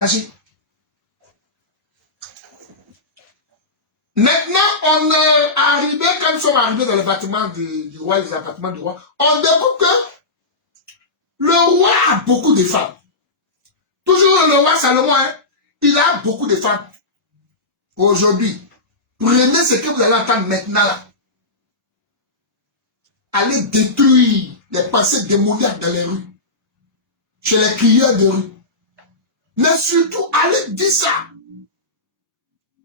Agis. Maintenant, on est arrivé, quand nous sommes arrivés dans le bâtiment du roi, les appartements du roi, on découvre que le roi a beaucoup de femmes. Toujours le roi Salomon, hein, il a beaucoup de femmes. Aujourd'hui, prenez ce que vous allez entendre maintenant là. Allez détruire les pensées démoniaques dans les rues, chez les crieurs de rue. Mais surtout, allez dire ça.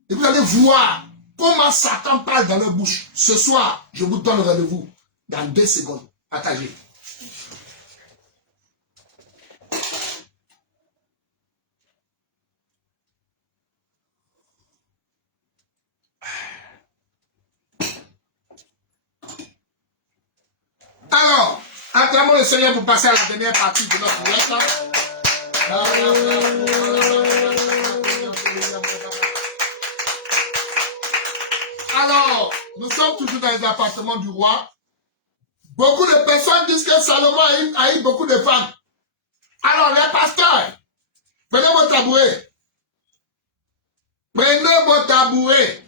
Et vous allez voir comment Satan parle dans leur bouche. Ce soir, je vous donne rendez-vous dans 2 secondes. Partagez. Alors, acclamons le Seigneur pour passer à la dernière partie de notre direct. Alors, nous sommes toujours dans les appartements du roi. Beaucoup de personnes disent que Salomon a eu beaucoup de femmes. Alors, les pasteurs, prenez vos tabourets. Prenez vos tabourets.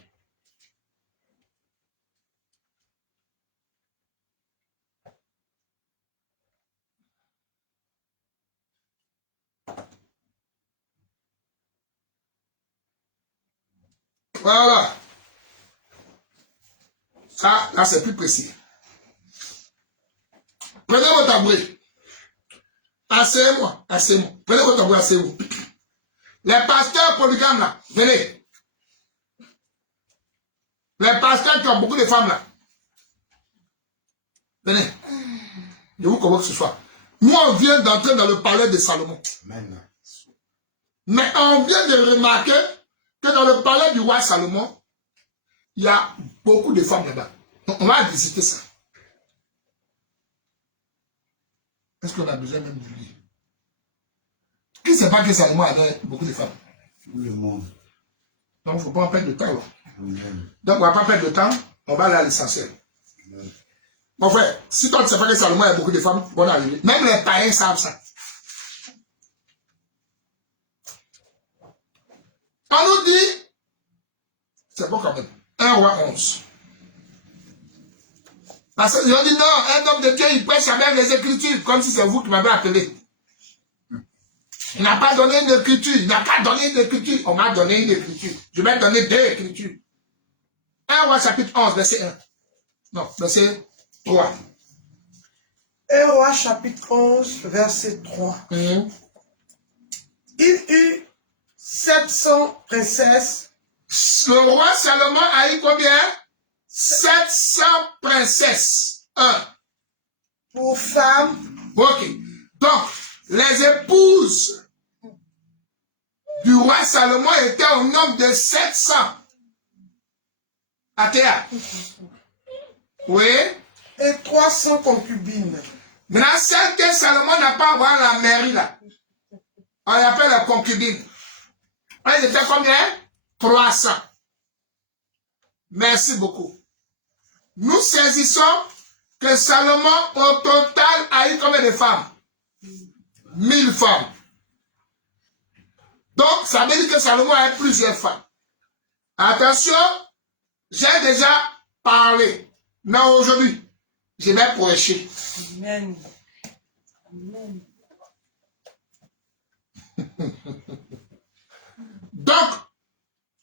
Voilà. Ça, là, c'est plus précis. Prenez vos tabourets. Asseyez-moi, asseyez-moi. Prenez vos tabourets, asseyez-vous. Les pasteurs polygames, là, venez. Les pasteurs qui ont beaucoup de femmes, là. Venez. Je vous convoque ce soir. Nous, on vient d'entrer dans le palais de Salomon. Amen. Mais on vient de remarquer que dans le palais du roi Salomon, il y a beaucoup de femmes là-bas. On va visiter ça. Est-ce qu'on a besoin même de lui? Qui ne sait pas que Salomon avait beaucoup de femmes? Tout le monde. Donc, il ne faut pas en perdre de temps. Là. Donc, on ne va pas perdre de temps. On va aller à l'essentiel. Mon frère, si toi tu ne sais pas que Salomon a beaucoup de femmes, bonne arrivée. Même les païens savent ça. On nous dit, c'est bon quand même, 1 roi 11. Parce qu'ils ont dit non, un homme de Dieu, il prêche avec les Écritures, comme si c'est vous qui m'avez appelé. Il n'a pas donné une écriture, il n'a pas donné une écriture. On m'a donné une écriture. Je vais donner 2 écritures. 1 roi chapitre 11, verset 1. Non, verset 3. 1 roi chapitre 11, verset 3. Il eut 700 princesses. Le roi Salomon a eu combien? 700 princesses. 1. Pour femmes. Ok. Donc, les épouses du roi Salomon étaient au nombre de 700. Athéa. Oui. Et 300 concubines. Maintenant, celle que Salomon n'a pas avoir la mairie là, on l'appelle la concubine. Elles étaient combien? 300. Merci beaucoup. Nous saisissons que Salomon au total a eu combien de femmes? 1000 femmes. Donc, ça veut dire que Salomon a eu plusieurs femmes. Attention, j'ai déjà parlé. Mais aujourd'hui, je vais prêcher. Amen. Amen. Donc,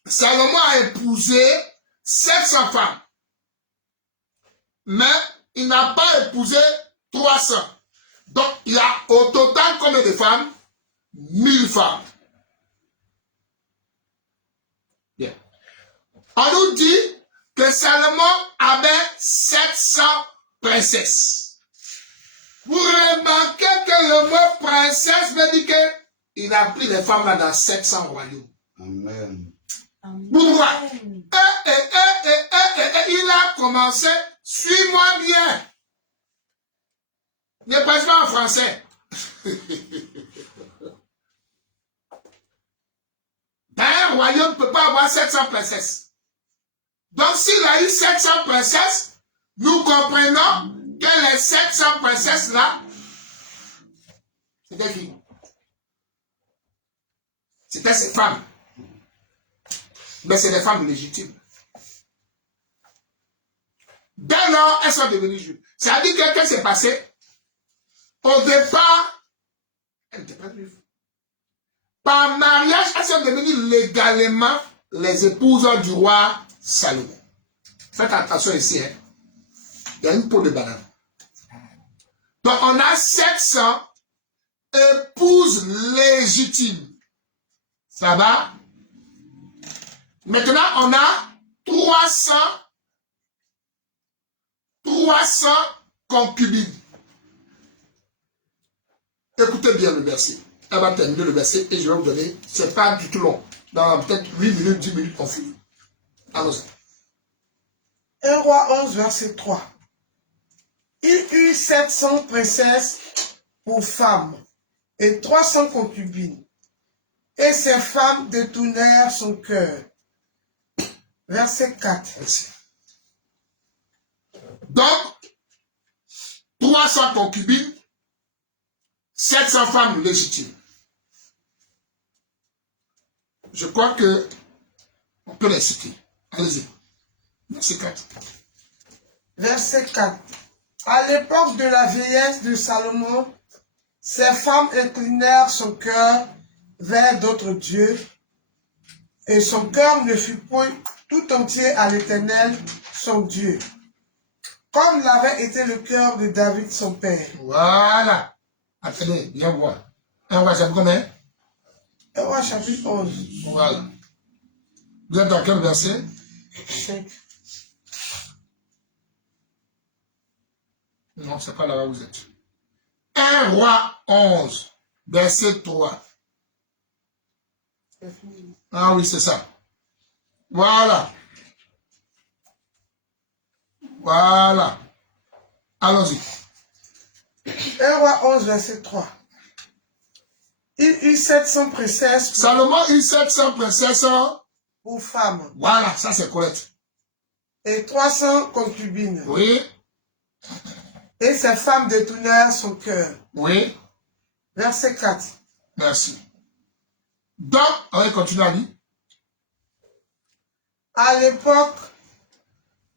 Salomon a épousé 700 femmes. Mais il n'a pas épousé 300. Donc, il y a au total combien de femmes? 1000 femmes. Bien. On nous dit que Salomon avait 700 princesses. Vous remarquez que le mot princesse veut dire qu'il a pris les femmes là dans 700 royaumes. Amen. Pourquoi? Il a commencé, suis-moi bien. Ne prêche pas en français. Dans un royaume ne peut pas avoir 700 princesses. Donc s'il a eu 700 princesses, nous comprenons que les 700 princesses là, c'était qui? C'était ses femmes. Mais c'est des femmes légitimes. Dès lors, elles sont devenues juives. Ça veut dire que qu'est-ce qui s'est passé? Au départ, elles n'étaient pas juives. Par mariage, elles sont devenues légalement les épouses du roi Salomon. Faites attention ici, hein. Il y a une peau de banane. Donc, on a 700 épouses légitimes. Ça va? Maintenant, on a 300 concubines. Écoutez bien le verset. Elle va terminer le verset et je vais vous donner, c'est pas du tout long. Dans peut-être 8 minutes, 10 minutes, on finit. Allons-y. 1 Roi 11, verset 3. Il eut 700 princesses pour femmes et 300 concubines. Et ces femmes détournèrent son cœur. Verset 4. Merci. Donc, 300 concubines, 700 femmes légitimes. Je crois que on peut les citer. Allez-y. Verset 4. Verset 4. À l'époque de la vieillesse de Salomon, ces femmes inclinèrent son cœur vers d'autres dieux, et son cœur ne fut point tout entier à l'Éternel, son Dieu, comme l'avait été le cœur de David, son père. Voilà. Attendez, viens voir. Un roi, c'est combien? 1 Roi chapitre 11. Voilà. Vous êtes dans quel verset? 5. Non, c'est pas là où vous êtes. 1 Roi 11, verset 3. Ah oui, c'est ça. Voilà. Voilà. Allons-y. 1 Roi 11, verset 3. Il eut 700 princesses Salomon eut 700 princesses pour femmes Voilà, ça c'est correct. et 300 concubines. Oui, Et ces femmes détournèrent son cœur. oui, Verset 4. merci. Donc, on va continuer à lire. À l'époque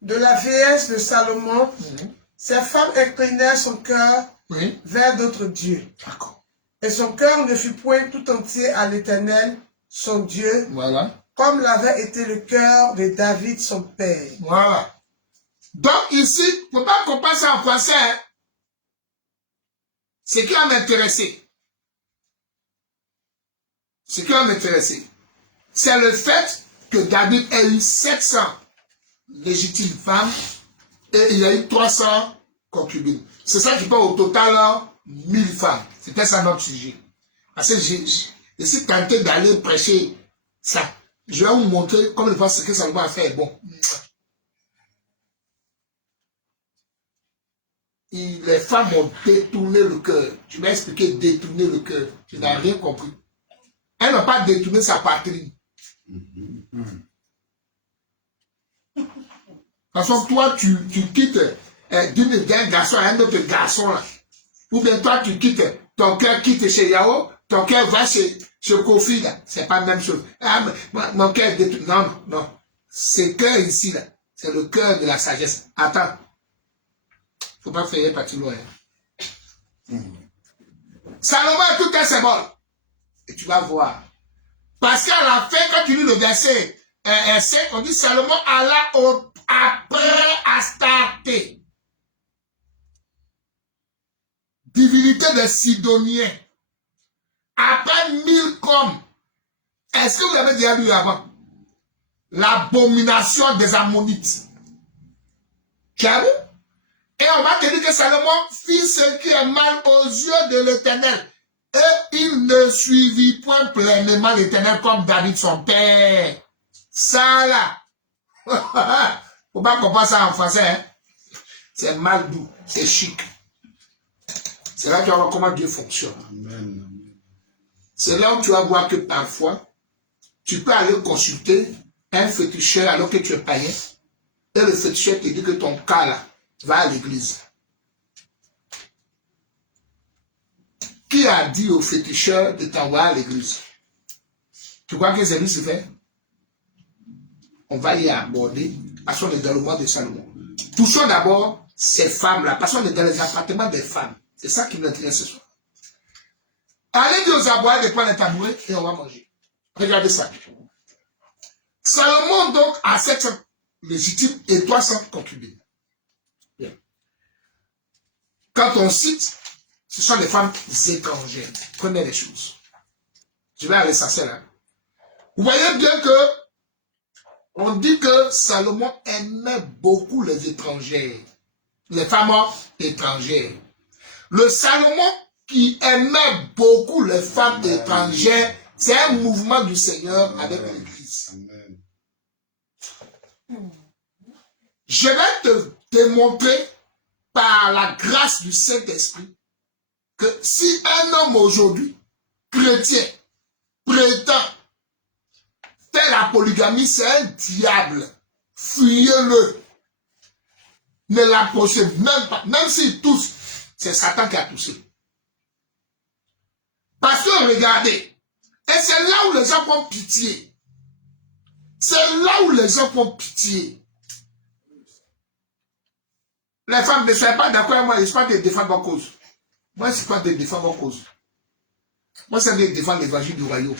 de la vieillesse de Salomon, ces femmes inclinèrent son cœur Oui, vers d'autres dieux. d'accord. Et son cœur ne fut point tout entier à l'Éternel, son Dieu, Voilà, comme l'avait été le cœur de David, son père. voilà. Donc ici, il ne faut pas qu'on passe en français. Hein. Ce qui va m'intéresser, c'est le fait que David ait eu 700 légitimes femmes et il y a eu 300 concubines. C'est ça qui fait au total 1000 femmes. C'était ça notre sujet. Parce que je suis tenté d'aller prêcher ça. Je vais vous montrer comment il ce que ça va faire. Bon. Les femmes ont détourné le cœur. Tu m'as expliqué détourner le cœur. Tu n'as rien compris. Elles n'ont pas détourné sa patrie. De toute façon, toi, tu quittes d'un garçon à un autre garçon là. Ou bien toi, tu quittes, ton cœur quitte chez Yao, ton cœur va chez Kofi là. C'est pas la même chose. Ah, mon cœur détourné. Non, non. Ce cœur ici là, c'est le cœur de la sagesse. Attends. Faut pas faire partie loin. Salomon est tout un symbole. Et tu vas voir. Parce qu'à la fin, quand tu lis le verset 5, on dit Salomon alla après Astarté. Divinité des Sidoniens. Après Milcom. Est-ce que vous avez déjà lu avant? L'abomination des Ammonites. Tu as vu? Et on va te dire que Salomon fit ce qui est mal aux yeux de l'Éternel. Et il ne suivit point pleinement l'Éternel comme David son père. Ça là. Faut pas qu'on passe ça en français. Hein? C'est mal doux. C'est chic. C'est là que tu vas voir comment Dieu fonctionne. Amen. C'est là où tu vas voir que parfois, tu peux aller consulter un féticheur alors que tu es païen. Et le féticheur te dit que ton cas là, va à l'église. Qui a dit au féticheur de t'envoyer à l'église? Tu crois que c'est lui qui fait? On va y aborder. Passons dans le mois de Salomon. Touchons d'abord ces femmes-là. Passons dans les appartements des femmes. C'est ça qui nous intéresse ce soir. Allez dire aux abois de prendre un tabouret et on va manger. Regardez ça. Salomon donc a 700 légitimes et 300 concubines. Bien. Quand on cite, ce sont des femmes étrangères. Prenez les choses. Je vais aller ça là. Vous voyez bien que on dit que Salomon aimait beaucoup les étrangères, les femmes étrangères. Le Salomon qui aimait beaucoup les femmes étrangères, c'est un mouvement du Seigneur avec l'Église. Je vais te démontrer par la grâce du Saint-Esprit que si un homme aujourd'hui, chrétien, prétend faire la polygamie, c'est un diable. Fuyez-le. Ne l'approchez même pas. Même s'il tousse, c'est Satan qui a toussé. Parce que regardez, et c'est là où les gens prennent pitié. C'est là où les gens prennent pitié. Les femmes ne soient pas d'accord avec moi, je ne suis pas de défendre ma cause. Moi, je ne suis pas de défendre ma cause. Moi, c'est de défendre l'évangile du royaume.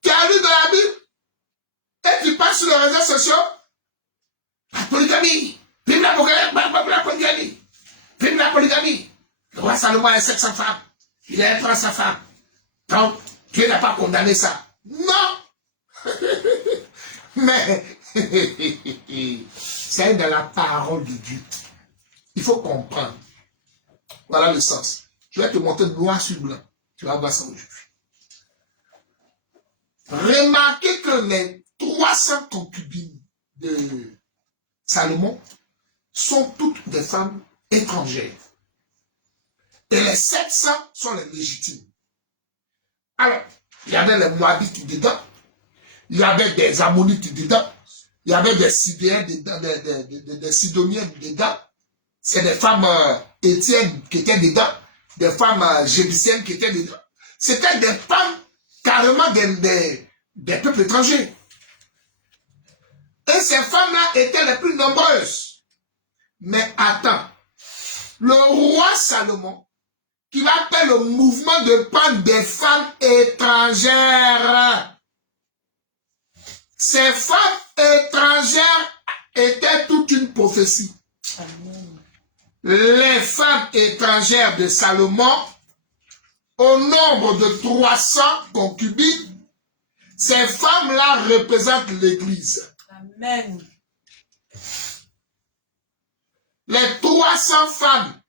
Tu as lu dans la Bible et tu passes sur les réseaux sociaux. La polygamie. Vive la polygamie. Vive la polygamie. Le roi Salomon a 700 femmes. Il a 300 femmes. Donc, Dieu n'a pas condamné ça. Non. Mais, c'est dans la parole de Dieu. Il faut comprendre. Voilà le sens. Je vais te montrer noir sur blanc. Tu vas voir ça aujourd'hui. Remarquez que les 300 concubines de Salomon sont toutes des femmes étrangères. Et les 700 sont les légitimes. Alors, il y avait les Moabites dedans, il y avait des Ammonites dedans, il y avait des Sidéens dedans, des Sidoniens dedans. C'est des femmes étiennes qui étaient dedans, des femmes jébusiennes qui étaient dedans. C'était des femmes carrément des peuples étrangers. Et ces femmes-là étaient les plus nombreuses. Mais attends, le roi Salomon, qui va faire le mouvement de prendre des femmes étrangères. Ces femmes étrangères étaient toute une prophétie. Amen. Les femmes étrangères de Salomon, au nombre de 300 concubines, ces femmes-là représentent l'Église. Amen. Les 300 femmes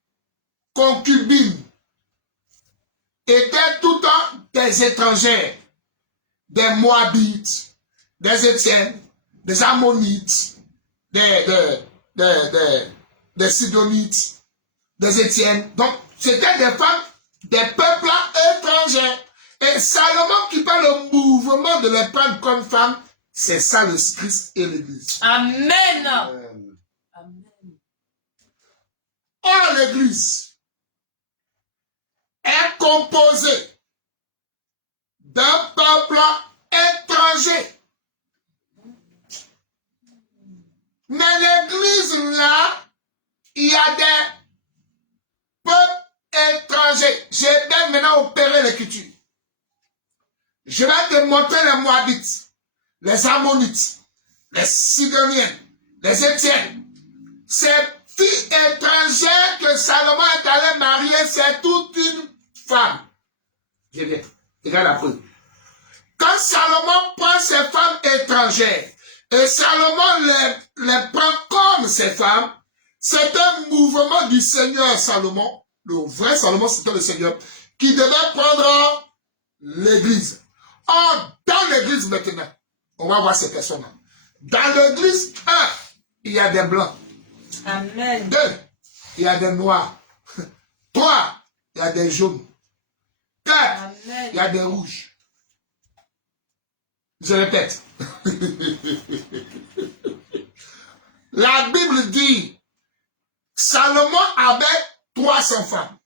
concubines étaient tout le temps des étrangères, des Moabites, des Étiennes, des Ammonites, des Sidonites, des Étiennes. Donc, c'était des femmes, des peuples étrangers. Et Salomon qui parle le mouvement de les prendre comme femmes, c'est ça le Christ et l'Église. Amen. Amen. Or, l'Église est composée d'un peuple étranger. Mais l'Église, là, il y a des peuples étrangers. Je vais maintenant opérer l'écriture. Je vais te montrer les Moabites, les Ammonites, les Sidoniens, les Étiennes. Ces filles étrangères que Salomon est allé marier, c'est toute une femme. Je viens. Regarde la preuve. Quand Salomon prend ces femmes étrangères, et Salomon les prend comme ces femmes, c'est un mouvement du Seigneur Salomon. Le vrai Salomon, c'était le Seigneur, qui devait prendre l'Église. Or, dans l'Église maintenant, on va voir ces personnes-là. Dans l'Église, 1, il y a des blancs. Amen. 2, il y a des noirs. 3, il y a des jaunes. 4, amen, il y a des rouges. Je répète. La Bible dit, Salomon avait 300 femmes.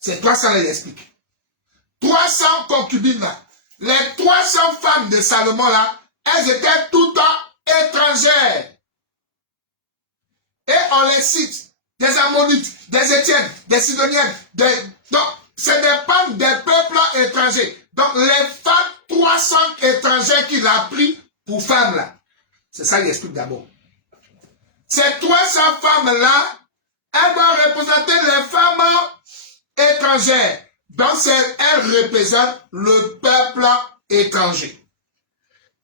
C'est 300 là, il explique. 300 concubines là. Les 300 femmes de Salomon là, elles étaient toutes étrangères. Et on les cite, des Ammonites, des Étiennes, des Sidoniennes, donc ce n'est pas des peuples étrangers. Donc les femmes, 300 étrangères qu'il a pris pour femmes là. C'est ça qu'il explique d'abord. Ces 300 femmes-là, elles vont représenter les femmes étrangères. Donc, elles représentent le peuple étranger.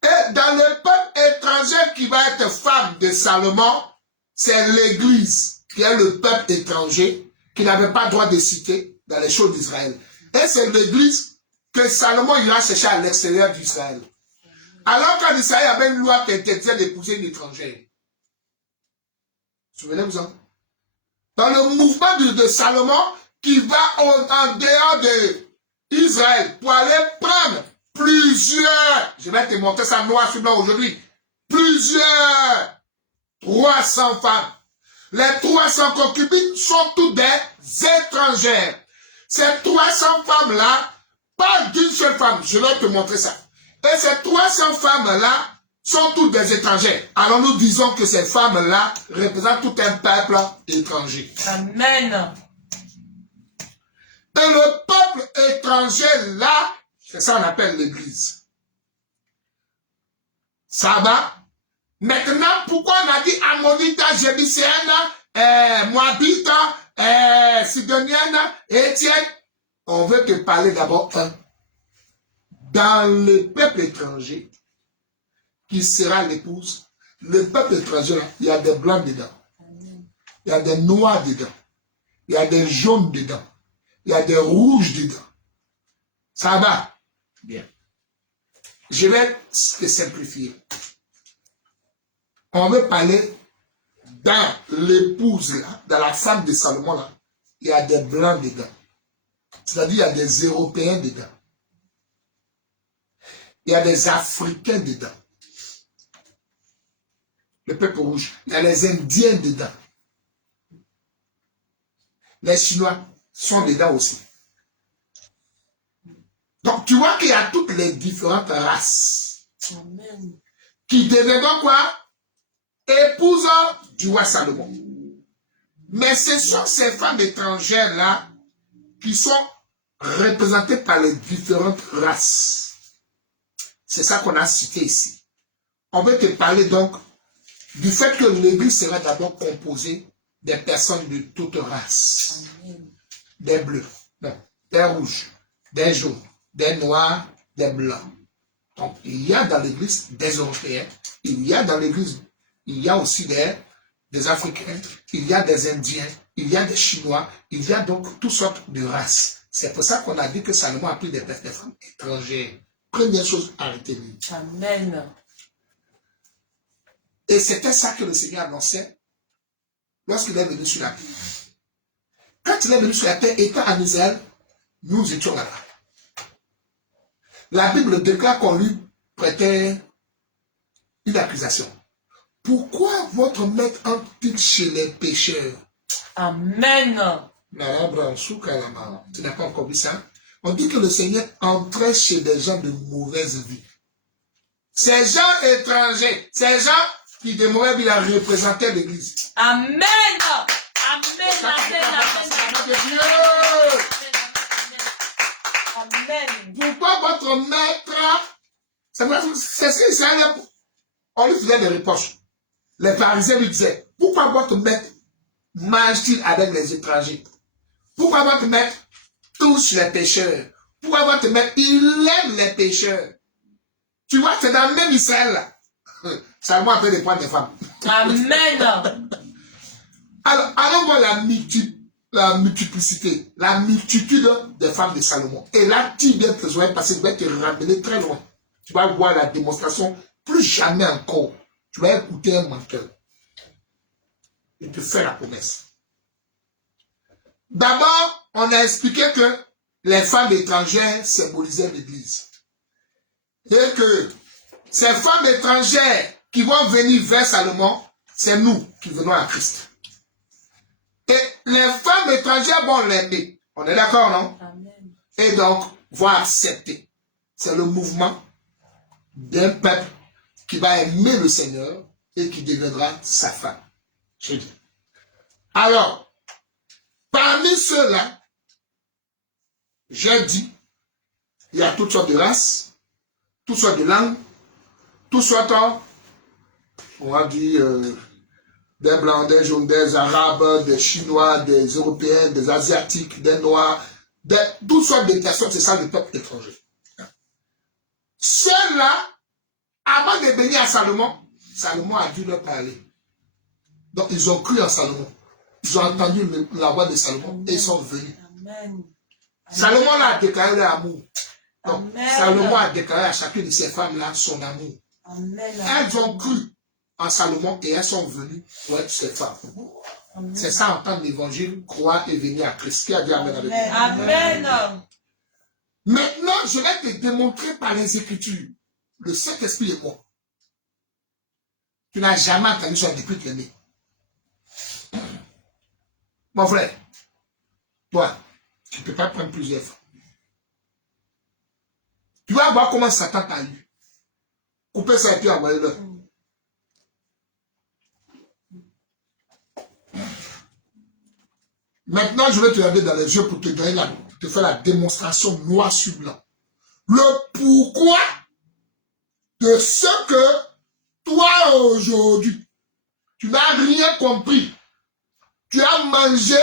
Et dans le peuple étranger qui va être femme de Salomon, c'est l'Église qui est le peuple étranger qui n'avait pas droit de citer dans les choses d'Israël. Et c'est l'Église que Salomon ira chercher à l'extérieur d'Israël. Alors qu'en Israël, il y avait une loi qui interdisait d'épouser une étrangère. Souvenez-vous-en. Dans le mouvement de Salomon, qui va en dehors d'Israël pour aller prendre plusieurs, je vais te montrer ça noir sur blanc aujourd'hui, plusieurs 300 femmes. Les 300 concubines sont toutes des étrangères. Ces 300 femmes-là, pas d'une seule femme, je vais te montrer ça. Et ces 300 femmes-là sont toutes des étrangères. Alors nous disons que ces femmes-là représentent tout un peuple étranger. Amen. Et le peuple étranger là, c'est ça qu'on appelle l'Église. Ça va? Maintenant, pourquoi on a dit Ammonite, Jébuséenne, Moabite, Sidonienne, Étienne? On veut te parler d'abord dans le peuple étranger, qui sera l'épouse, le peuple étranger, il y a des blancs dedans, il y a des noirs dedans, il y a des jaunes dedans, il y a des rouges dedans. Ça va? Bien. Je vais te simplifier. On veut parler dans l'épouse, là, dans la femme de Salomon, là, il y a des blancs dedans. C'est-à-dire il y a des Européens dedans. Il y a des Africains dedans. Le peuple rouge. Il y a les Indiens dedans. Les Chinois sont dedans aussi. Donc, tu vois qu'il y a toutes les différentes races. Amen. Qui deviendront quoi? Épouses du roi Salomon. Mais ce sont ces femmes étrangères-là qui sont représentées par les différentes races. C'est ça qu'on a cité ici. On veut te parler donc du fait que l'Église sera d'abord composée des personnes de toutes races. Amen. Des bleus, des rouges, des jaunes, des noirs, des blancs. Donc, il y a dans l'Église des Européens, il y a dans l'Église, il y a aussi des Africains, il y a des Indiens, il y a des Chinois, il y a donc toutes sortes de races. C'est pour ça qu'on a dit que Salomon a pris des femmes étrangères. Première chose à retenir. Amen. Et c'était ça que le Seigneur annonçait lorsqu'il est venu sur la terre. Quand il est venu sur la terre, étant en Israël, nous étions là-bas. La Bible déclare qu'on lui prêtait une accusation. Pourquoi votre maître entre-t-il chez les pécheurs? Amen. Tu n'as pas encore vu ça? On dit que le Seigneur entrait chez des gens de mauvaise vie. Ces gens étrangers, ces gens qui de mauvaise vie représentaient l'Église. Amen. Amen. Amen. Pourquoi votre maître, c'est ça, on lui faisait des reproches. Les pharisiens lui disaient, pourquoi votre maître mange-t-il avec les étrangers? Pourquoi votre maître touche les pécheurs? Pourquoi votre maître, il aime les pécheurs? Tu vois, c'est dans le même Israël là. Salomon a fait des points de femmes. Amen. Alors, allons voir la multiplicité, la multitude des femmes de Salomon. Et là, tu viens te joindre parce que tu vas te ramener très loin. Tu vas voir la démonstration, plus jamais encore. Tu vas écouter un menteur. Et te faire la promesse. D'abord, on a expliqué que les femmes étrangères symbolisaient l'Église. Et que ces femmes étrangères qui vont venir vers Salomon, c'est nous qui venons à Christ. Et les femmes étrangères vont l'aimer. On est d'accord, non? Amen. Et donc, vont accepter. C'est le mouvement d'un peuple qui va aimer le Seigneur et qui deviendra sa femme. Je dis. Alors, parmi ceux-là, j'ai dit, il y a toutes sortes de races, toutes sortes de langues, toutes sortes, on va dire, des blancs, des jaunes, des arabes, des chinois, des européens, des asiatiques, des noirs, toutes sortes de personnes, c'est ça le peuple étranger. Ceux-là, avant de venir à Salomon, Salomon a dû leur parler. Donc ils ont cru en Salomon. Ils ont entendu la voix de Salomon. Amen. Et ils sont venus. Amen. Salomon a déclaré l'amour. Donc Amen. Salomon a déclaré à chacune de ces femmes-là son amour. Amen. Elles ont cru en Salomon et elles sont venues pour être ses femmes. C'est ça, entendre l'évangile, croire et venir à Christ. Qui a dit Amen avec nous? Amen. Maintenant, je vais te démontrer par les Écritures. Le Saint-Esprit est moi. Tu n'as jamais entendu ça depuis que tu es né. Mon frère, toi, tu ne peux pas prendre plusieurs femmes. Tu vas voir comment Satan t'a eu. Couper ça et puis envoyer-le. Maintenant, je vais te regarder dans les yeux pour te donner te faire la démonstration noir sur blanc. Le pourquoi de ce que toi aujourd'hui, tu n'as rien compris. Tu as mangé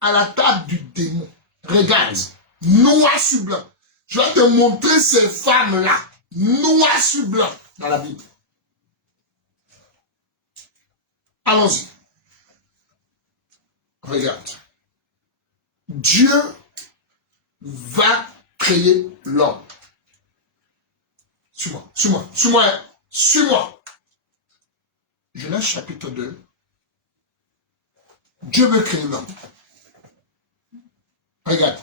à la table du démon. Regarde, noir sur blanc. Je vais te montrer ces femmes-là, noir sur blanc, dans la Bible. Allons-y. Regarde. Dieu va créer l'homme. Suis-moi, suis-moi, suis-moi, suis-moi. Genèse chapitre 2. Dieu veut créer l'homme. Regarde.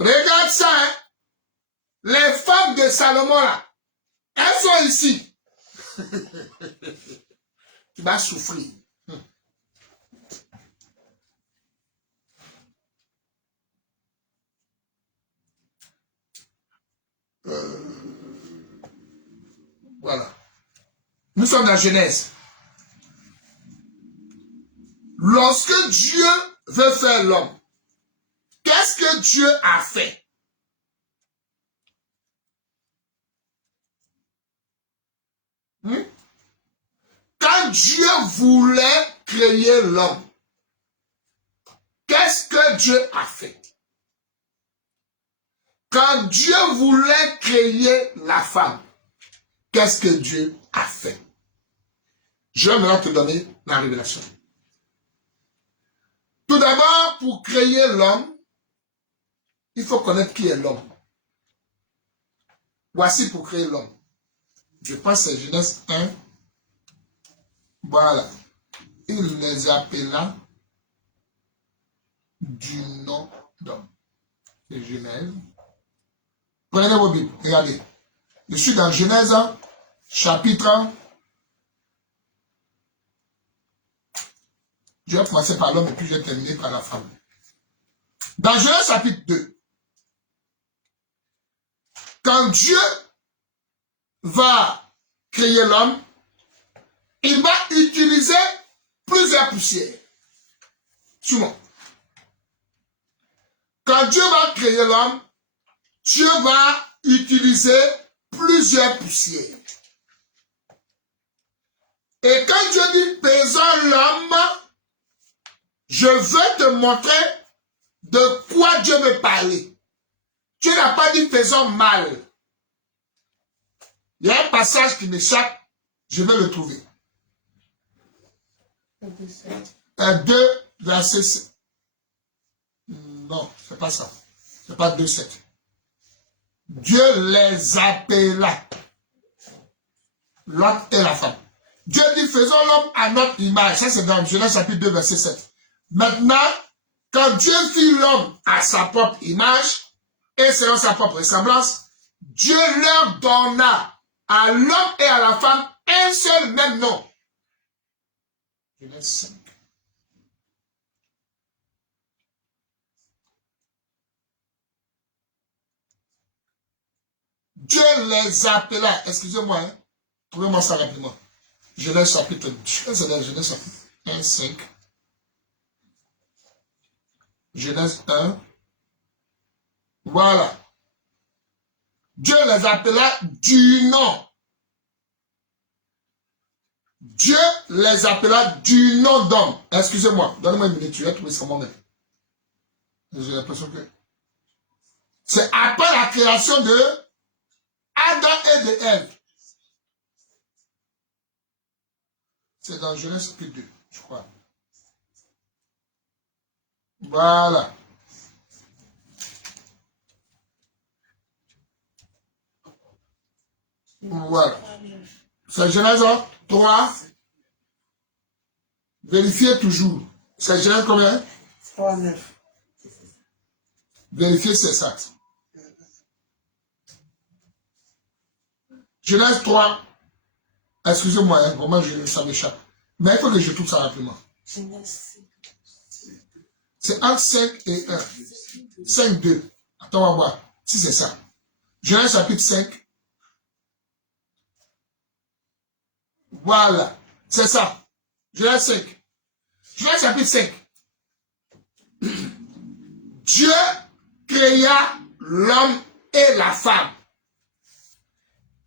Regarde ça, hein. Les femmes de Salomon, là, elles sont ici. Tu vas souffrir. Voilà. Nous sommes dans Genèse. Lorsque Dieu veut faire l'homme, qu'est-ce que Dieu a fait? Quand Dieu voulait créer l'homme, qu'est-ce que Dieu a fait? Quand Dieu voulait créer la femme, qu'est-ce que Dieu a fait? Je vais maintenant te donner la révélation. Tout d'abord, pour créer l'homme, il faut connaître qui est l'homme. Voici pour créer l'homme. Je pense que c'est Genèse 1. Voilà. Il les appela du nom d'homme. C'est Genèse. Prenez vos Bibles, regardez. Je suis dans Genèse, chapitre. Je vais commencer par l'homme et puis je vais terminer par la femme. Dans Genèse chapitre 2, quand Dieu va créer l'homme, il va utiliser plusieurs poussières. Suis-moi. Quand Dieu va créer l'homme, Dieu va utiliser plusieurs poussières. Et quand Dieu dit faisons l'homme, je veux te montrer de quoi Dieu veut parler. Dieu n'a pas dit faisons mal. Il y a un passage qui m'échappe, je vais le trouver. 2, verset 7. Non, c'est pas ça. C'est pas 2, 7. Dieu les appela. L'homme et la femme. Dieu dit, faisons l'homme à notre image. Ça, c'est dans Genèse chapitre 2, verset 7. Maintenant, quand Dieu fit l'homme à sa propre image et selon sa propre ressemblance, Dieu leur donna à l'homme et à la femme un seul même nom. Genèse 5. Dieu les appela. Excusez-moi, hein. Trouvez-moi ça rapidement. Genèse chapitre 2. C'est dans Genèse chapitre 1, 5. Genèse 1. Voilà. Dieu les appela du nom. Dieu les appela du nom d'homme. Excusez-moi, donnez-moi une minute, tu vas trouver ça moi-même. J'ai l'impression que... C'est après la création de Adam et de Ève. C'est dans Genèse chapitre 2, je crois. Voilà. Voilà. C'est Genèse 3. Vérifiez toujours. C'est Genèse combien? 3, 9. Vérifiez, c'est ça. Genèse 3. Excusez-moi, hein, vraiment, ça m'échappe. Mais il faut que je trouve ça rapidement. C'est entre 5 et 1. 5, 2. Attends, on va voir si c'est ça. Genèse chapitre 5. Voilà. C'est ça. Genèse 5. Genèse chapitre 5. Dieu créa l'homme et la femme.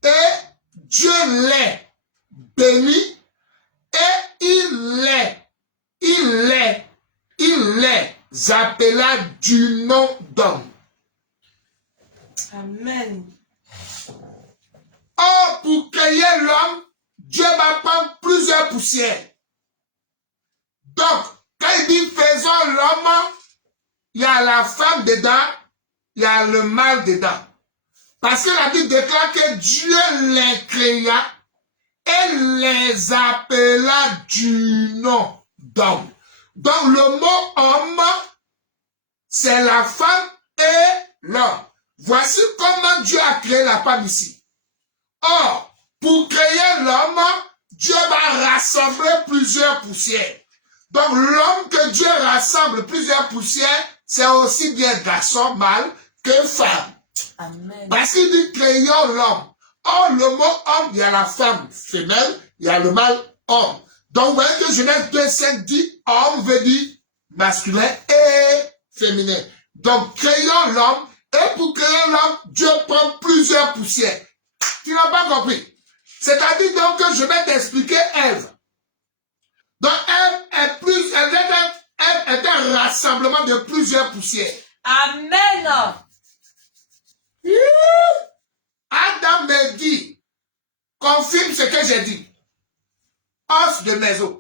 Et Dieu les bénit et il les appela du nom d'homme. Amen. Or, pour créer l'homme, Dieu va prendre plusieurs poussières. Donc, quand il dit faisons l'homme, il y a la femme dedans, il y a le mâle dedans. Parce que la Bible déclare que Dieu les créa et les appela du nom d'homme. Donc le mot homme, c'est la femme et l'homme. Voici comment Dieu a créé la femme ici. Or, pour créer l'homme, Dieu va rassembler plusieurs poussières. Donc l'homme que Dieu rassemble plusieurs poussières, c'est aussi bien garçon, mâle que femme. Amen. Parce qu'il dit créons l'homme. Or, le mot homme, il y a la femme femelle, il y a le mâle homme. Donc, vous voyez que Genèse 2,5 dit homme veut dire masculin et féminin. Donc, créons l'homme. Et pour créer l'homme, Dieu prend plusieurs poussières. Tu n'as pas compris. C'est-à-dire donc que je vais t'expliquer Ève. Donc, Ève est un rassemblement de plusieurs poussières. Amen. Adam me dit, confirme ce que j'ai dit. Os de mes os,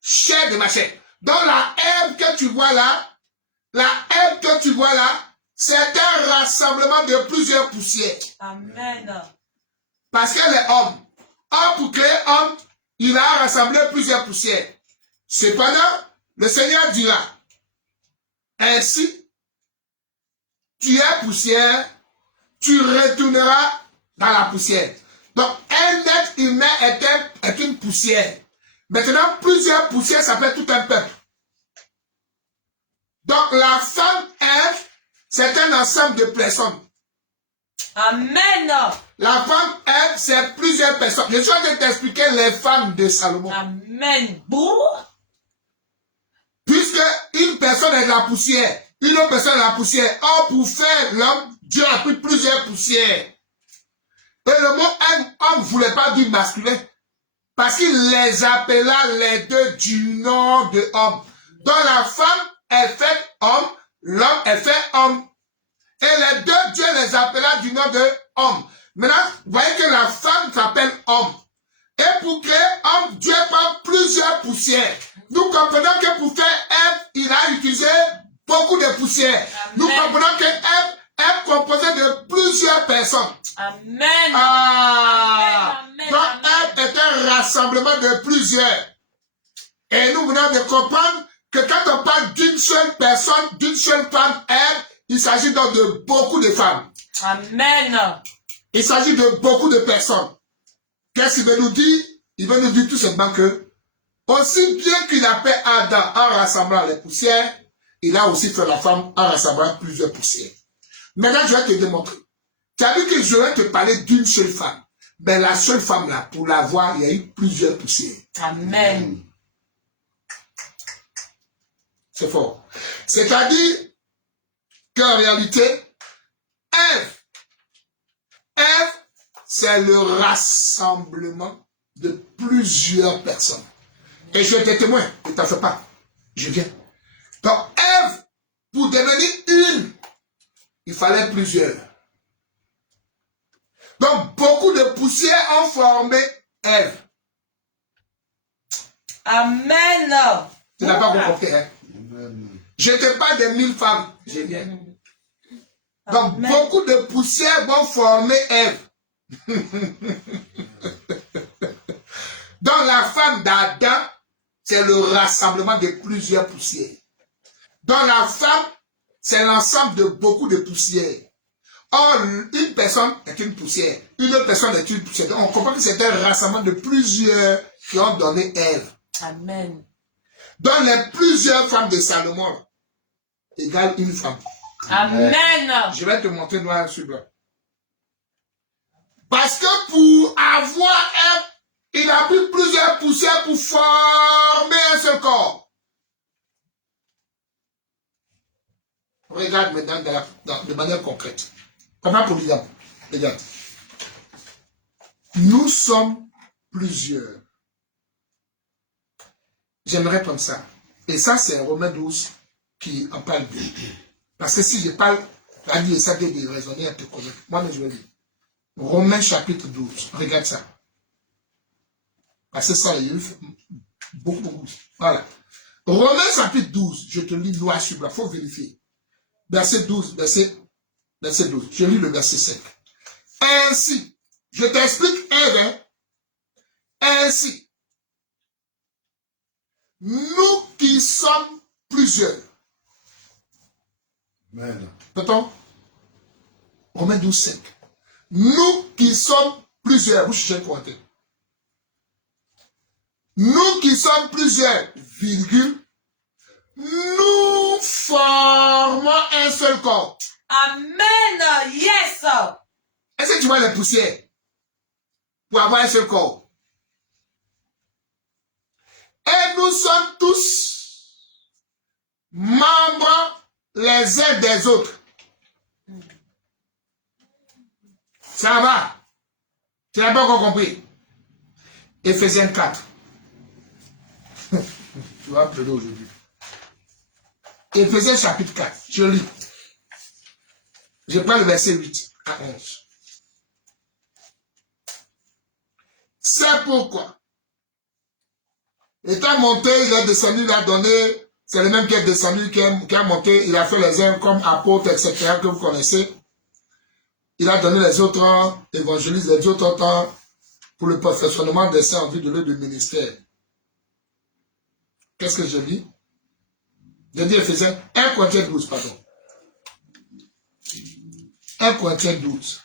chair de ma chair. Donc la Ève que tu vois là, c'est un rassemblement de plusieurs poussières. Amen. Parce qu'elle est homme. Or, pour créer homme, il a rassemblé plusieurs poussières. Cependant, le Seigneur dira, ainsi, tu es poussière, tu retourneras dans la poussière. Donc, un être humain est une poussière. Maintenant, plusieurs poussières, ça fait tout un peuple. Donc, la femme, Ève, c'est un ensemble de personnes. Amen. La femme, Ève, c'est plusieurs personnes. Je suis en train de t'expliquer les femmes de Salomon. Amen. Puisque une personne est de la poussière, une autre personne est de la poussière. Or, pour faire l'homme, Dieu a pris plusieurs poussières. Et le mot homme ne voulait pas dire masculin. Parce qu'il les appela les deux du nom de homme. Donc la femme est faite homme, l'homme est fait homme. Et les deux, Dieu les appela du nom de homme. Maintenant, vous voyez que la femme s'appelle homme. Et pour créer homme, Dieu prend plusieurs poussières. Nous comprenons que pour faire Ève, il a utilisé beaucoup de poussières. Amen. Nous comprenons que Ève est composée de plusieurs personnes. Amen. Amen. Donc Ève est un rassemblement de plusieurs. Et nous venons de comprendre que quand on parle d'une seule personne, d'une seule femme, Ève, il s'agit donc de beaucoup de femmes. Amen. Il s'agit de beaucoup de personnes. Qu'est-ce qu'il veut nous dire? Il veut nous dire tout simplement que, aussi bien qu'il a fait Adam en rassemblant les poussières, il a aussi fait la femme en rassemblant plusieurs poussières. Maintenant, je vais te démontrer Tu as vu que je vais te parler d'une seule femme. Mais la seule femme là, pour la voir, il y a eu plusieurs poussières. Amen. C'est fort. C'est-à-dire qu'en réalité, Ève, c'est le rassemblement de plusieurs personnes. Et je te témoin, ne t'en fais pas. Je viens. Donc, Ève, pour devenir une, il fallait plusieurs. Donc, beaucoup de poussières ont formé Ève. Amen. Tu n'as pas compris, hein? Je te parle de 1000 femmes. Je viens. Donc, Amen. beaucoup de poussières vont former Ève. Donc, la femme d'Adam, c'est le rassemblement de plusieurs poussières. Donc, la femme, c'est l'ensemble de beaucoup de poussières. Or, une personne est une poussière. Une autre personne est une poussière. Donc, on comprend que c'est un rassemblement de plusieurs qui ont donné Ève. Amen. Donc, les plusieurs femmes de Salomon égale une femme. Amen. Je vais te montrer noir sur blanc. Parce que pour avoir il a pris plusieurs poussières pour former un seul corps. Regarde maintenant de manière concrète. Comment pour l'exemple? Regarde. Nous sommes plusieurs. J'aimerais prendre ça. Et ça, c'est Romains 12 qui en parle bien. Parce que si je parle, la vie, ça vient de raisonner à te connaître. Moi, je vais lire. Romains chapitre 12. Regarde ça. Parce que ça, il y a eu beaucoup. Voilà. Romains chapitre 12. Je te lis loi sur blanc. Il faut vérifier. Verset 12. Verset 12. Je lis le verset 5. Ainsi. Je t'explique, Ève. Ainsi. Nous qui sommes plusieurs. Amen. Peut-on? Romains 12, 5. Nous qui sommes plusieurs. Vous cherchez quoi? Nous qui sommes plusieurs, virgule, nous formons un seul corps. Amen. Yes. Est-ce que tu vois les poussières pour avoir un seul corps? Et nous sommes tous membres les uns des autres. Ça va? Tu n'as pas encore compris? Éphésiens 4. Tu vas pleurer aujourd'hui. Éphésiens chapitre 4. Je lis. Je prends le verset 8 à 11. C'est pourquoi, étant monté, il est descendu, il a donné, c'est le même qui est descendu, qui a monté, il a fait les uns comme apôtres, etc., que vous connaissez. Il a donné les autres évangélistes, les autres temps pour le perfectionnement des saints en vue de l'œuvre du ministère. Qu'est-ce que je lis? Je dis Éphésiens 1 Corinthiens 12, pardon. 1 Corinthiens 12.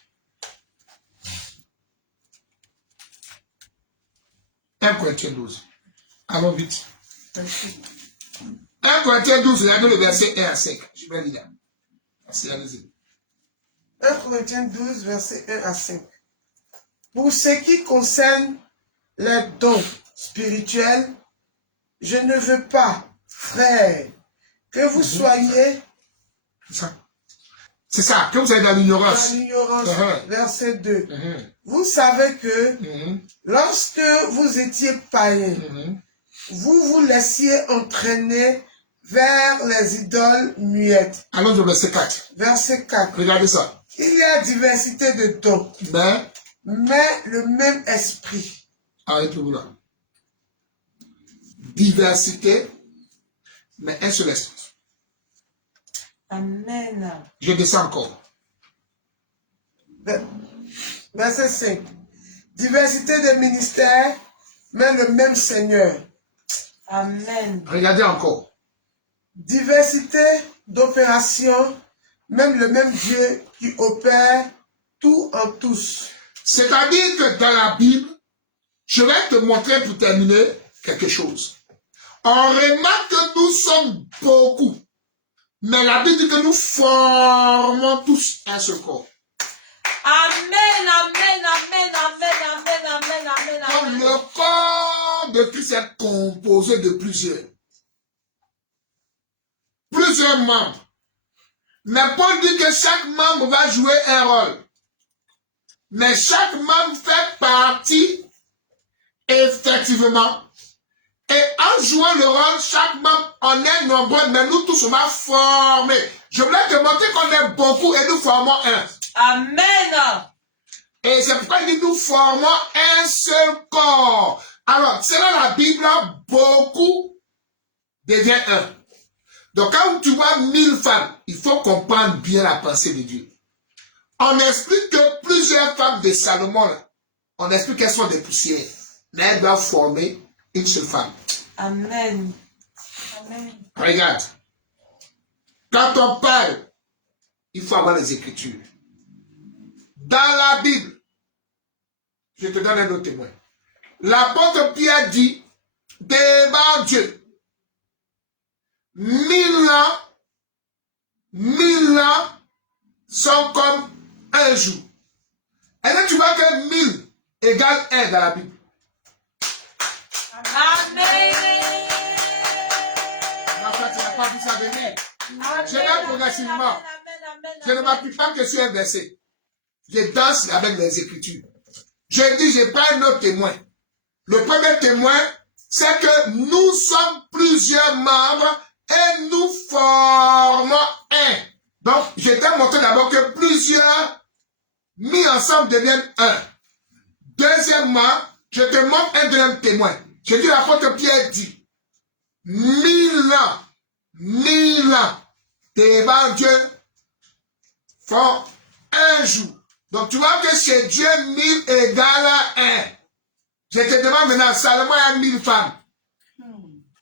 1 Corinthiens 12. Allons vite. 1 Corinthiens 12, regardez le verset 1 à 5. Je vais lire. Merci, allez-y. 1 Corinthiens 12, verset 1 à 5. Pour ce qui concerne les dons spirituels, je ne veux pas, frères, que vous soyez C'est ça, que vous soyez dans l'ignorance. dans l'ignorance. Verset 2. Mhm. Vous savez que Mhm. lorsque vous étiez païens, Mhm. vous vous laissiez entraîner vers les idoles muettes. Allons au verset 4. Verset 4. Regardez ça. Il y a diversité de dons, mais le même esprit. Arrêtez-vous là. Diversité, mais un seul esprit. Amen. Je descends encore. Verset 5. Diversité de ministères, mais le même Seigneur. Amen. Regardez encore. Diversité d'opérations, même le même Dieu qui opère tout en tous. C'est-à-dire que dans la Bible, je vais te montrer pour terminer quelque chose. On remarque que nous sommes beaucoup. Mais la Bible dit que nous formons tous un seul corps. Comme le corps de Christ est composé de plusieurs membres. Mais Paul dit que chaque membre va jouer un rôle. Mais chaque membre fait partie, effectivement. Et en jouant le rôle, chaque membre, on est nombreux, mais nous tous, on va former. Je voulais te montrer qu'on est beaucoup et nous formons un. Amen. Et c'est pourquoi il dit nous formons un seul corps. Alors, selon la Bible, beaucoup devient un. Donc, quand tu vois 1000 femmes, il faut comprendre bien la pensée de Dieu. On explique que plusieurs femmes de Salomon, on explique qu'elles sont des poussières. Mais elles doivent former une seule femme. Amen. Amen. Regarde. Quand on parle, il faut avoir les Écritures. Dans la Bible, je te donne un autre témoin. L'apôtre Pierre dit, devant Dieu, 1000 ans sont comme un jour. Et là, tu vois que 1000 égale 1 dans la Bible. Amen. Enfin, tu n'as pas vu ça venir. Je vais progressivement. Je ne m'appuie pas que sur un verset. Je danse avec les Écritures. Je dis, je prends un autre témoin. Le premier témoin, c'est que nous sommes plusieurs membres et nous formons un. Donc, je t'ai montré d'abord que plusieurs mis ensemble deviennent un. Deuxièmement, je te montre un deuxième témoin. Je dis, l'apôtre Pierre dit, 1000 ans, devant Dieu font un jour. Donc, tu vois que chez Dieu, 1000 égale à 1. Je te demande maintenant, Salomon a 1000 femmes.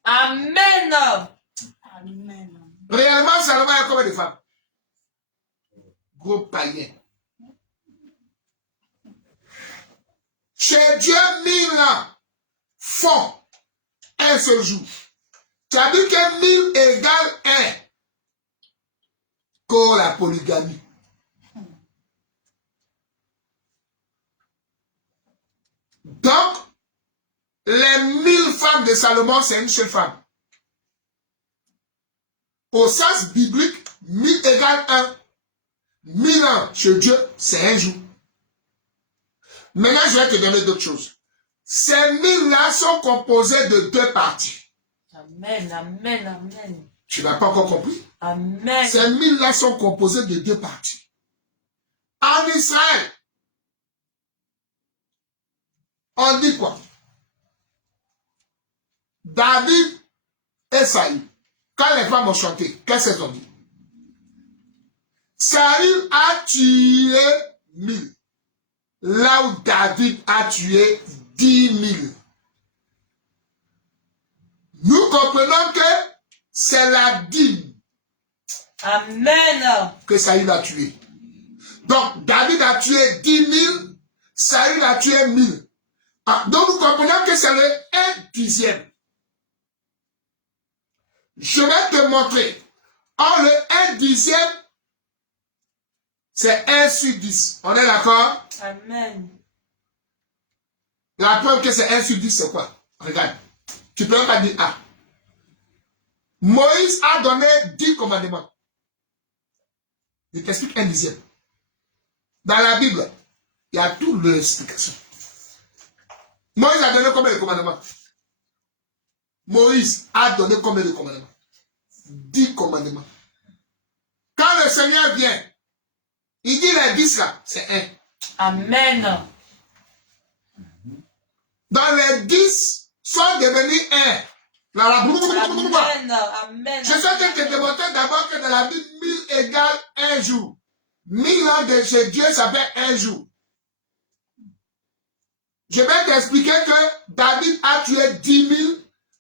Amen. Réellement, Salomon a combien de femmes? Gros païen. Chez Dieu, 1000 ans font un seul jour. Tu as dit que 1000 égale 1. Qu'au la polygamie. Donc, les 1000 femmes de Salomon, c'est une seule femme. Au sens biblique, 1000 égale 1. 1000 ans chez Dieu, c'est un jour. Maintenant, je vais te donner d'autres choses. Ces 1000-là sont composés de 2 parties. Amen, amen, amen. Tu n'as pas encore compris? Amen. Ces 1000-là sont composés de 2 parties. En Israël, on dit quoi? David et Saül. Quand les femmes ont chanté, qu'est-ce qu'elles ont dit? Saül a tué 1000. Là où David a tué 10 000. Nous comprenons que c'est la dîme. Amen. Que Saül a tué. Donc, David a tué 10 000, Saül a tué 1000. Ah, donc, nous comprenons que c'est le 1/10. Je vais te montrer. Or, le 1/10, c'est 1 sur 10. On est d'accord? Amen. La preuve que c'est 1 sur 10, c'est quoi? Regarde. Tu peux pas dire A. Moïse a donné 10 commandements. Je t'explique 1/10. Dans la Bible, il y a toute l'explication. Moïse a donné combien de commandements? Moïse a donné combien de commandements? 10 commandements. Quand le Seigneur vient, il dit les 10 là, c'est 1. Amen. Dans les 10 sont devenus 1. Amen. Amen. Je sais que te démontrer d'abord que dans la Bible, 1000 égale 1 jour. 1000 ans de chez Dieu, ça fait 1 jour. Je vais t'expliquer que David a tué 10 000,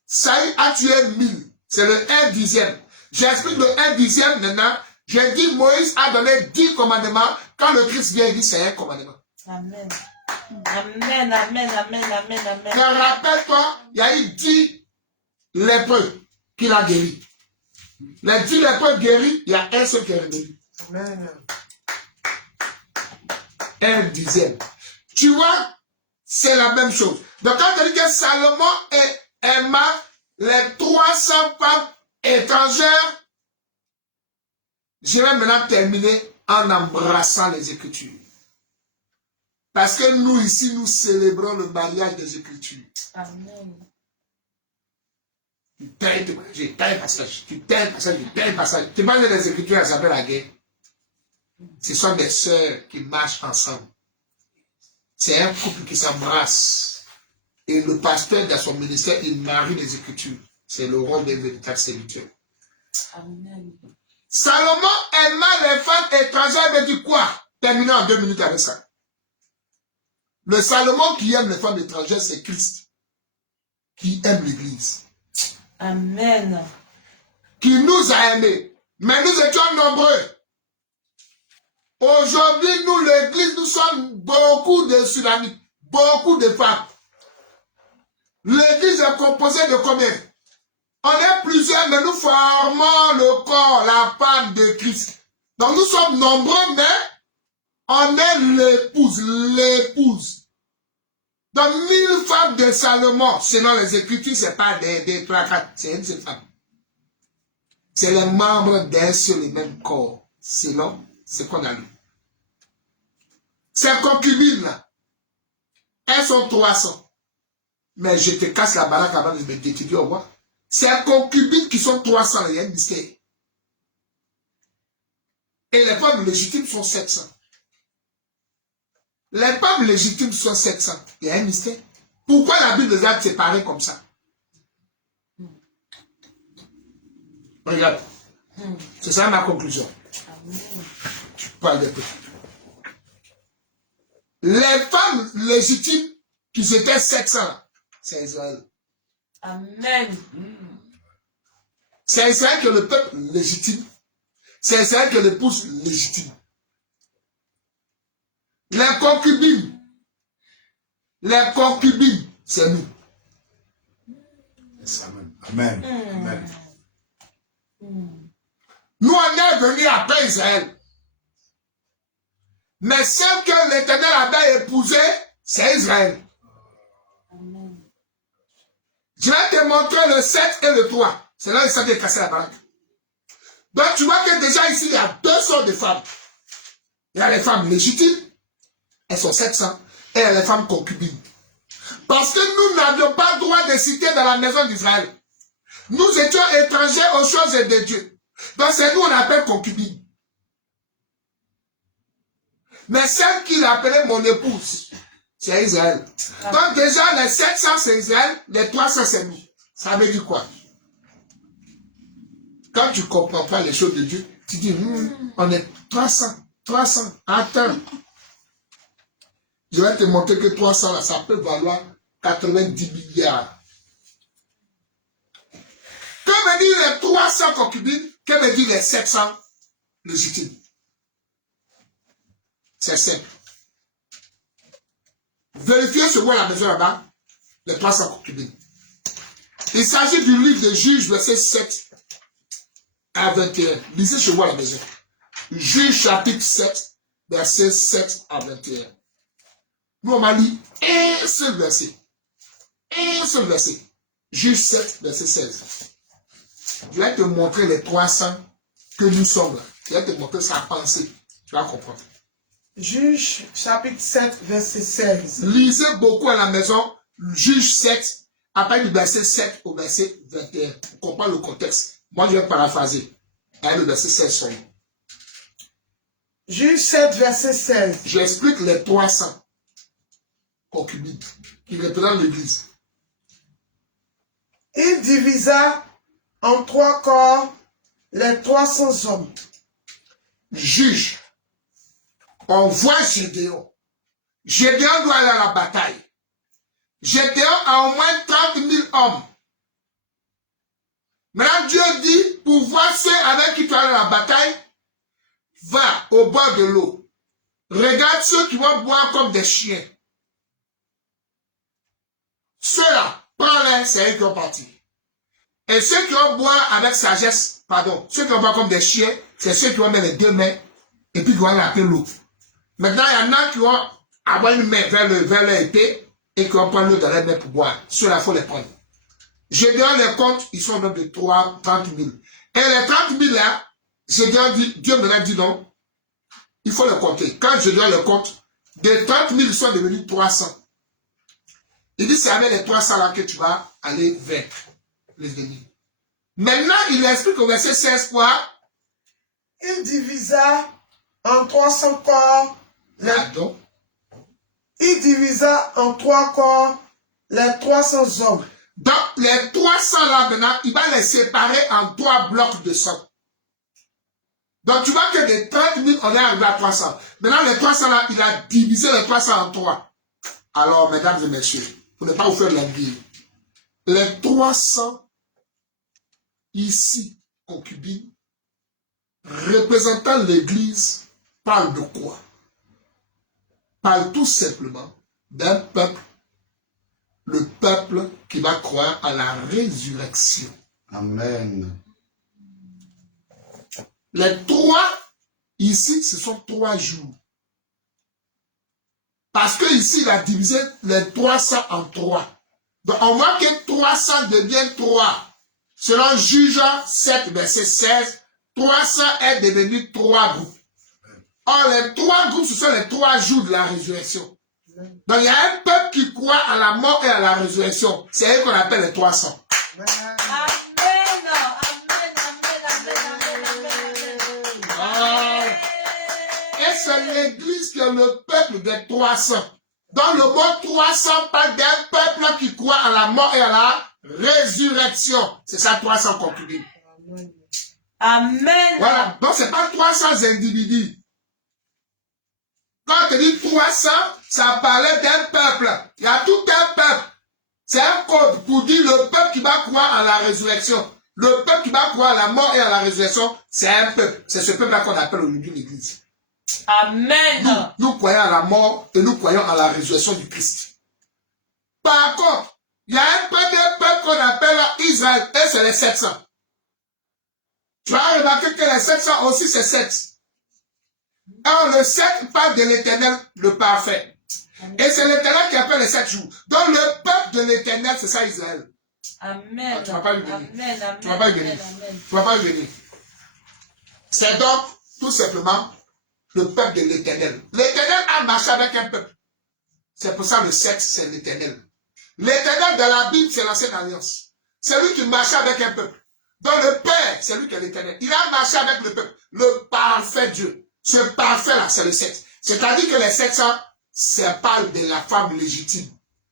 Saül a tué 1000. C'est le 1/10. J'explique le 1/10 maintenant. J'ai dit Moïse a donné 10 commandements. Quand le Christ vient, il dit c'est un commandement. Amen. Amen, amen, amen, amen, amen. Mais rappelle-toi, il y a eu 10 lépreux qu'il a guéris. Les 10 lépreux guéris, il y a un seul qui est revenu. Amen. un dixième. Tu vois, c'est la même chose. Donc quand on dit que Salomon aima les 300 femmes étrangères, je vais maintenant terminer en embrassant les Écritures. Parce que nous ici, nous célébrons le mariage des Écritures. Amen. Tu t'aimes, tel passage, tu t'aimes passage, tu t'aimes passage. Tu parles des Écritures, ça s'appelle la guerre. Ce sont des sœurs qui marchent ensemble. C'est un couple qui s'embrasse. Et le pasteur, dans son ministère, il marie les Écritures. C'est le rôle des véritables serviteurs. Amen. Salomon aima les femmes étrangères, mais dit quoi? Terminons en 2 minutes avec ça. Le Salomon qui aime les femmes étrangères, c'est Christ. Qui aime l'Église. Amen. Qui nous a aimés. Mais nous étions nombreux. Aujourd'hui, nous, l'Église, nous sommes beaucoup de tsunamis. Beaucoup de femmes. L'Église est composée de combien? On est plusieurs, mais nous formons le corps, la femme de Christ. Donc nous sommes nombreux, mais on est l'épouse, l'épouse. Donc 1000 femmes de Salomon, selon les Écritures, ce n'est pas des 3-4, c'est une seule femme. C'est les membres d'un seul et même corps, selon ce qu'on a lu. Ces concubines-là, elles sont 300. Mais je te casse la baraque avant de me détruire, tu vois. Ces concubines qui sont 300, il y a un mystère. Et les femmes légitimes sont 700. Les femmes légitimes sont 700. Il y a un mystère. Pourquoi la Bible les a séparées comme ça? Regarde. C'est ça ma conclusion. Je parle de peu. Les femmes légitimes qui étaient 700, c'est Israël. Amen. C'est Israël que le peuple légitime. C'est Israël que l'épouse légitime. Les concubines, c'est nous. Amen. Amen. Nous, on est venus après Israël. Mais celle que l'Éternel avait épousée, c'est Israël. Amen. Je vais te montrer le 7 et le 3. C'est là où ça vient casser la baraque. Donc tu vois que déjà ici, il y a 2 sortes de femmes. Il y a les femmes légitimes, elles sont 700, et il y a les femmes concubines. Parce que nous n'avions pas le droit de citer dans la maison d'Israël. Nous étions étrangers aux choses de Dieu. Donc c'est nous on appelle concubines. Mais celle qu'il appelait mon épouse, c'est Israël. Donc déjà les 700 c'est Israël, les 300 c'est nous. Ça veut dire quoi? Quand tu ne comprends pas les choses de Dieu, tu dis, on est 300, attends. Je vais te montrer que 300, là, ça peut valoir 90 milliards. Que me disent les 300 concubines? Que me disent les 700 légitimes? C'est simple. Vérifiez ce mot à la maison là-bas, les 300 concubines. Il s'agit du livre de Juges, verset 7 à 21. Lisez chez vous à la maison. Juges chapitre 7, verset 7 à 21. Nous, on m'a lu un seul verset. Un seul verset. Juges 7, verset 16. Je vais te montrer les 300 que nous sommes là. Je vais te montrer sa pensée. Tu vas comprendre. Juges chapitre 7, verset 16. Lisez beaucoup à la maison. Juges 7, après du verset 7 au verset 21. Pour comprendre le contexte. Moi, je vais paraphraser. Avec le verset 16 seulement. Juges 7, verset 16. J'explique les 300 concubines qui représentent l'Église. Il divisa en 3 corps les 300 hommes. Juge. On voit Gédéon. Gédéon doit aller à la bataille. Gédéon a au moins 30 000 hommes. Maintenant, Dieu dit, pour voir ceux avec qui tu vas aller à la bataille, va au bord de l'eau. Regarde ceux qui vont boire comme des chiens. Ceux-là, prends-les, c'est eux qui vont partir. Et ceux qui vont boire avec sagesse, pardon, ceux qui vont boire comme des chiens, c'est ceux qui vont mettre les 2 mains et puis qui vont aller appeler l'eau. Maintenant, il y en a qui vont avoir une main vers l'été et qui vont prendre l'eau dans les mains pour boire. Ceux-là, il faut les prendre. Gédéon les compte, ils sont au nombre de 30 000. Et les 30 000 là, Gédéon dit, Dieu me l'a dit non, il faut les compter. Quand Gédéon les compte, des 30 000 ils sont devenus 300. Il dit, c'est avec les 300 là que tu vas aller vaincre les ennemis. Maintenant, il explique au verset 16 quoi? Il divisa en 300 corps Pardon? Il divisa en 3 corps les 300 hommes. Donc, les 300 là maintenant, il va les séparer en 3 blocs de 100. Donc, tu vois que des 30 000, on est arrivé à 300. Maintenant, les 300 là, il a divisé les 300 en 3. Alors, mesdames et messieurs, pour ne pas vous faire l'envie, les 300 ici, concubines, représentant l'église, parlent de quoi? Parlent tout simplement d'un peuple, le peuple qui va croire à la résurrection. Amen. Les 3, ici, ce sont 3 jours. Parce que ici, il a divisé les 300 en 3. Donc, on voit que 300 devient 3. Selon Juge 7, verset 16, 300 est devenu 3 groupes. Or, les 3 groupes, ce sont les 3 jours de la résurrection. Donc, il y a un peuple qui croit à la mort et à la résurrection. C'est eux qu'on appelle les 300. Amen. Et c'est l'église qui est le peuple des 300. Dans le mot 300 parle d'un peuple qui croit à la mort et à la résurrection. C'est ça 300 concubines. Amen. Voilà. Donc c'est pas 300 individus. Quand on te dit 300, ça parlait d'un peuple. Il y a tout un peuple. C'est un code pour dire le peuple qui va croire à la résurrection. Le peuple qui va croire à la mort et à la résurrection, c'est un peuple. C'est ce peuple-là qu'on appelle aujourd'hui l'église. Amen. Nous croyons à la mort et nous croyons à la résurrection du Christ. Par contre, il y a un peuple qu'on appelle Israël, et c'est les 700. Tu as remarqué que les 700 aussi, c'est 7. Alors, le 7 parle de l'éternel, le parfait. Et c'est l'éternel qui appelle les 7 jours. Donc, le peuple de l'éternel, c'est ça Israël. Amen. Tu ne vas pas y venir. Amen. Tu ne vas pas y venir. Tu ne vas pas y venir. C'est donc, tout simplement, le peuple de l'éternel. L'éternel a marché avec un peuple. C'est pour ça le 7, c'est l'éternel. L'éternel de la Bible, c'est l'ancienne alliance. C'est lui qui marchait avec un peuple. Donc le Père, c'est lui qui est l'éternel. Il a marché avec le peuple. Le parfait Dieu. Ce parfait-là, c'est le 7. C'est-à-dire que les 700, ça parle de la femme légitime.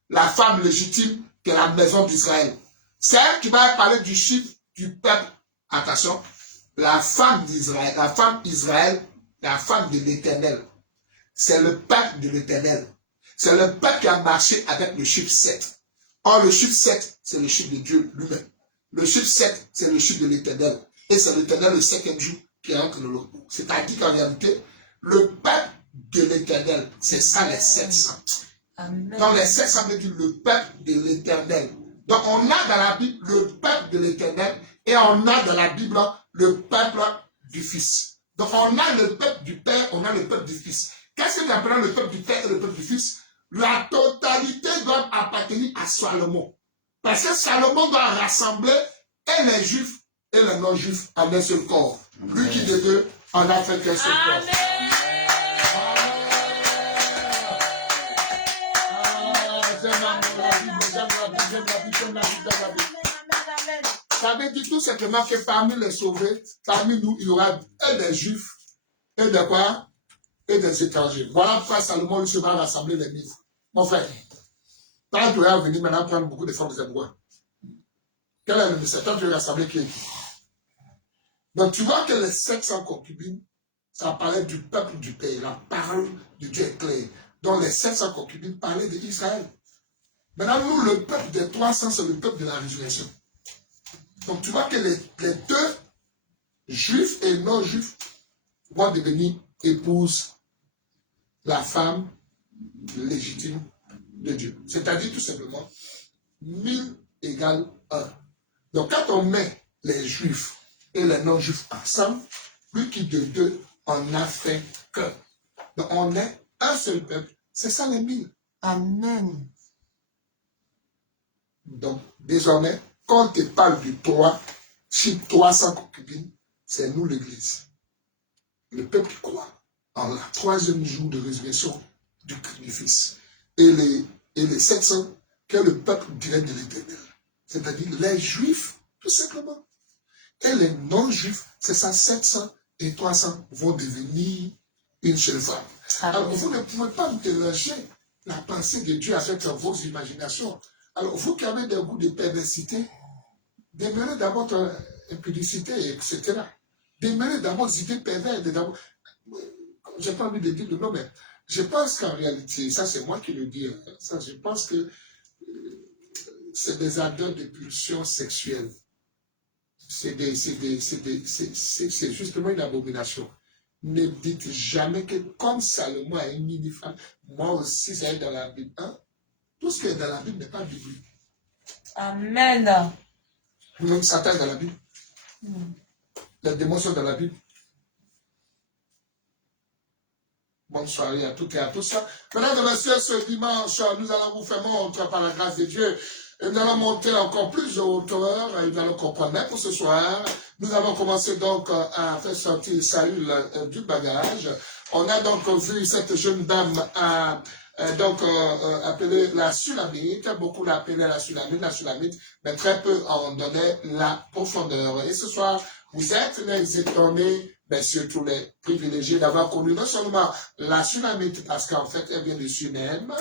La femme légitime qui est la maison d'Israël. C'est elle qui va parler du chiffre du peuple. Attention, la femme d'Israël, la femme Israël, la femme de l'éternel. C'est le peuple de l'éternel. C'est le peuple qui a marché avec le chiffre 7. Or, le chiffre 7, c'est le chiffre de Dieu lui-même. Le chiffre 7, c'est le chiffre de l'éternel. Et c'est l'éternel le 5e jour qui est entre le repos. C'est-à-dire qu'en réalité, le peuple de l'éternel, c'est ça les 700. Amen. Dans les 700 veut dire le peuple de l'éternel. Donc, on a dans la Bible le peuple de l'éternel et on a dans la Bible le peuple du Fils. Donc, on a le peuple du Père, on a le peuple du Fils. Qu'est-ce que nous appelons le peuple du Père et le peuple du Fils? La totalité doit appartenir à Salomon. Parce que Salomon doit rassembler et les Juifs et les non-Juifs en un seul corps. Lui qui de deux en a fait qu'un seul corps. Ça veut dire tout simplement que parmi les sauvés, parmi nous, il y aura et des Juifs et des quoi? Et des étrangers. Voilà pourquoi Salomon lui se va rassembler les livres. Mon frère, quand tu vas venir maintenant prendre beaucoup de femmes hébreux, quel est le message? Quand tu vas rassembler qui? Donc tu vois que les 700 concubines, ça parlait du peuple du pays. La parole de Dieu est claire. Donc les 700 concubines parlaient d'Israël. Maintenant, nous, le peuple des 300, c'est le peuple de la résurrection. Donc tu vois que les deux, juifs et non-juifs, vont devenir épouses la femme légitime de Dieu. C'est-à-dire tout simplement 1000 égale 1. Donc quand on met les juifs et les non-juifs ensemble, lui qui de deux en a fait qu'un. Donc, on est un seul peuple. C'est ça les 1000. Amen. Donc, désormais, quand on te parle du 3, sur 300 concubines, c'est nous l'église. Le peuple qui croit en la 3e jour de résurrection du Fils. Et les 700, que le peuple direct de l'Éternel. C'est-à-dire les Juifs, tout simplement. Et les non-Juifs, c'est ça, 700 et 300 vont devenir une seule femme. Alors, vous ne pouvez pas mélanger la pensée de Dieu avec vos imaginations. Alors, vous qui avez des goûts de perversité, demeurez dans votre impudicité, etc. Demeurez dans vos idées perverses. Je n'ai pas envie de dire le nom, mais je pense qu'en réalité, ça c'est moi qui le dis, ça, je pense que c'est des ardeurs de pulsions sexuelles. C'est justement une abomination. Ne dites jamais que comme Salomon a une mini-femme, moi aussi ça est dans la Bible. Hein? Tout ce qui est dans la Bible n'est pas biblique. Amen. Même Satan est dans la Bible. Les démons sont dans la Bible. Bonne soirée à toutes et à tous. Mesdames et messieurs, ce dimanche, nous allons vous faire montre par la grâce de Dieu. Et nous allons monter encore plus de hauteur. Et nous allons comprendre pour ce soir. Nous avons commencé donc à faire sortir Saül du bagage. On a donc vu cette jeune dame appelée la Sulamite. Beaucoup l'appelaient la Sulamite, mais très peu en donnaient la profondeur. Et ce soir, vous êtes les étonnés, mais surtout les privilégiés d'avoir connu non seulement la Sulamite, parce qu'en fait, elle vient de Sunem,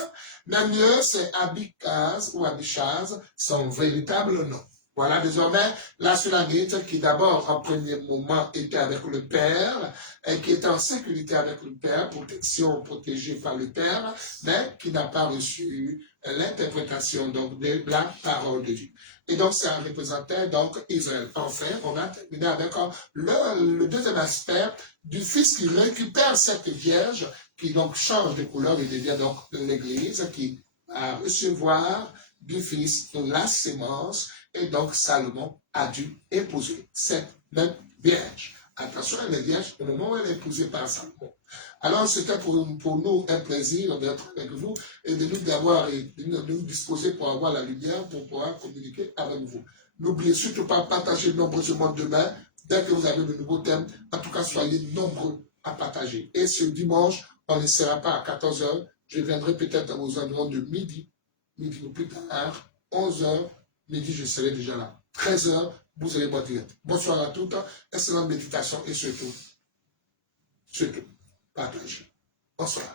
mais mieux, c'est Abikaz ou Abishaz, son véritable nom. Voilà désormais la Sulamite qui d'abord en premier moment était avec le Père et qui était en sécurité avec le Père, protection protégée par le Père, mais qui n'a pas reçu l'interprétation donc de la parole de Dieu. Et donc ça représentait donc Israël. Enfin, on a terminé avec le deuxième aspect du Fils qui récupère cette Vierge, qui donc change de couleur et devient donc l'Église, qui va recevoir du Fils la sémence. Et donc, Salomon a dû épouser cette même Vierge. Attention, elle est vierge au moment où elle est épousée par Salomon. Alors, c'était pour nous un plaisir d'être avec vous et de nous disposer pour avoir la lumière, pour pouvoir communiquer avec vous. N'oubliez surtout pas de partager nombreusement demain, dès que vous avez de nouveaux thèmes. En tout cas, soyez nombreux à partager. Et ce dimanche, on ne sera pas à 14 h. Je viendrai peut-être aux environs de midi ou plus tard, 11 h. Midi, je serai déjà là. 13 h, vous serez bon direct. Bonsoir à toutes, excellente méditation et surtout, partagez. Bonsoir.